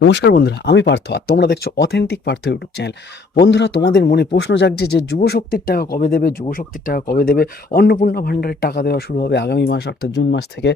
নমস্কার বন্ধুরা, আমি পার্থ আর তোমরা দেখছো অথেন্টিক পার্থ ইউটিউব চ্যানেল। বন্ধুরা, তোমাদের মনে প্রশ্ন জাগছে যে যুবশক্তির টাকা কবে দেবে, যুবশক্তির টাকা কবে দেবে। অন্নপূর্ণা ভাণ্ডারের টাকা দেওয়া শুরু হবে আগামী মাস অর্থাৎ জুন মাস থেকে।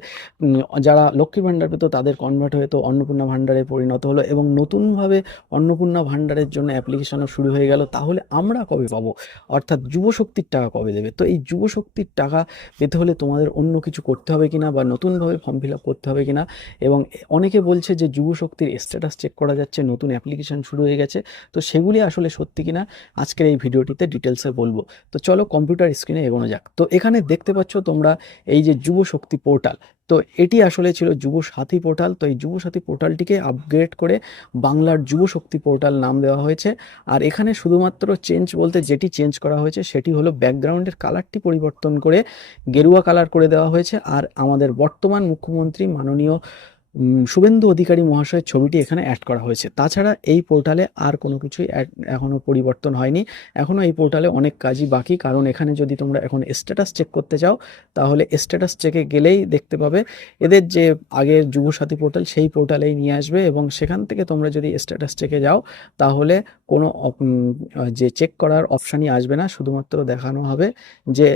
যারা লক্ষ্মীর ভাণ্ডার পেত তাদের কনভার্ট হয়ে তো অন্নপূর্ণা ভাণ্ডারে পরিণত হলো এবং নতুনভাবে অন্নপূর্ণা ভাণ্ডারের জন্য অ্যাপ্লিকেশনও শুরু হয়ে গেল। তাহলে আমরা কবে পাবো, অর্থাৎ যুবশক্তির টাকা কবে দেবে? তো এই যুবশক্তির টাকা পেতে হলে তোমাদের অন্য কিছু করতে হবে কিনা বা নতুনভাবে ফর্ম ফিল আপ করতে হবে কিনা। এবং অনেকে বলছে যে যুবশক্তির স্ট্যাটাস চেক করা যাচ্ছে, নতুন অ্যাপ্লিকেশন শুরু হয়ে গেছে। তো সেগুলি আসলে সত্যি কিনা আজকের এই ভিডিওটিতে ডিটেলসে বলবো। তো চলো কম্পিউটার স্ক্রিনে এগোনো যাক। তো এখানে দেখতে পাচ্ছ তোমরা এই যে যুবশক্তি পোর্টাল, তো এটি আসলে ছিল যুবসাথী পোর্টাল। তো এই যুবসাথী পোর্টালটিকে আপগ্রেড করে বাংলার যুবশক্তি পোর্টাল নাম দেওয়া হয়েছে। আর এখানে শুধুমাত্র চেঞ্জ বলতে যেটি চেঞ্জ করা হয়েছে সেটি হলো ব্যাকগ্রাউন্ডের কালারটি পরিবর্তন করে গেরুয়া কালার করে দেওয়া হয়েছে। আর আমাদের বর্তমান মুখ্যমন্ত্রী মাননীয় শুভেন্দু অধিকারী মহাশয়ের ছবিটি এখানে অ্যাড করা হয়েছে। তাছাড়া এই পোর্টালে আর কোনো কিছুই এখনও পরিবর্তন হয়নি। এখনও এই পোর্টালে অনেক কাজই বাকি, কারণ এখানে যদি তোমরা এখন স্ট্যাটাস চেক করতে চাও তাহলে স্ট্যাটাস চেকে গেলেই দেখতে পাবে এদের যে আগের যুবসাথী পোর্টাল সেই পোর্টালেই নিয়ে আসবে, এবং সেখান থেকে তোমরা যদি স্ট্যাটাস চেকে যাও তাহলে কোনো যে চেক করার অপশানই আসবে না। শুধুমাত্র দেখানো হবে যে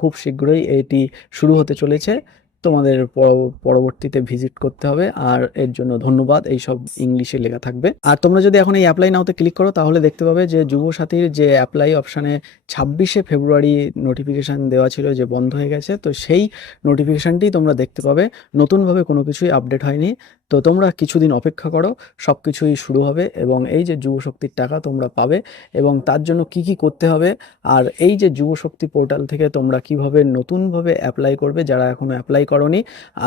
খুব শীঘ্রই এটি শুরু হতে চলেছে, তোমাদের পরবর্তীতে ভিজিট করতে হবে। আর এর জন্য ধন্যবাদ, এইসব ইংলিশে লেখা থাকবে। আর তোমরা যদি এখন এই অ্যাপ্লাই নাওতে ক্লিক করো তাহলে দেখতে পাবে যে যুবসাথীর যে অ্যাপ্লাই অপশানে 26শে ফেব্রুয়ারি নোটিফিকেশান দেওয়া ছিল যে বন্ধ হয়ে গেছে, তো সেই নোটিফিকেশানটি তোমরা দেখতে পাবে। নতুনভাবে কোনো কিছুই আপডেট হয়নি। তো তোমরা কিছুদিন অপেক্ষা করো, সব কিছুই শুরু হবে এবং এই যে যুবশক্তির টাকা তোমরা পাবে। এবং তার জন্য কি কি করতে হবে, আর এই যে যুবশক্তি পোর্টাল থেকে তোমরা কিভাবে নতুনভাবে অ্যাপ্লাই করবে যারা এখনও অ্যাপ্লাই করনি।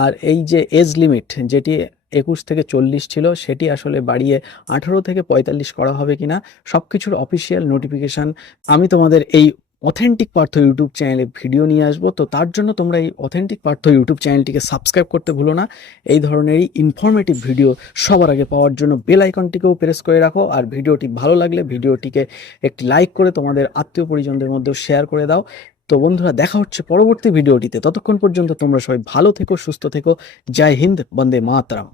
আর এই যে এজ লিমিট যেটি 21 থেকে 40 ছিল সেটি আসলে বাড়িয়ে 18 থেকে 45 করা হবে কিনা, সব কিছুর অফিসিয়াল নোটিফিকেশান আমি তোমাদের এই অথেন্টিক পার্থ ইউটিউব চ্যানেলে ভিডিও নিয়ে আসবো। তো তার জন্য তোমরা এই অথেন্টিক পার্থ ইউটিউব চ্যানেলটিকে সাবস্ক্রাইব করতে ভুলো না। এই ধরনেরই ইনফরমেটিভ ভিডিও সবার আগে পাওয়ার জন্য বেল আইকনটিকেও প্রেস করে রাখো। আর ভিডিওটি ভালো লাগলে ভিডিওটিকে একটি লাইক করে তোমাদের আত্মীয় পরিজনদের মধ্যেও শেয়ার করে দাও। তো বন্ধুরা, দেখা হচ্ছে পরবর্তী ভিডিওটিতে। ততক্ষণ পর্যন্ত তোমরা সবাই ভালো থেকো, সুস্থ থেকো। জয় হিন্দ, বন্দে মাতরম।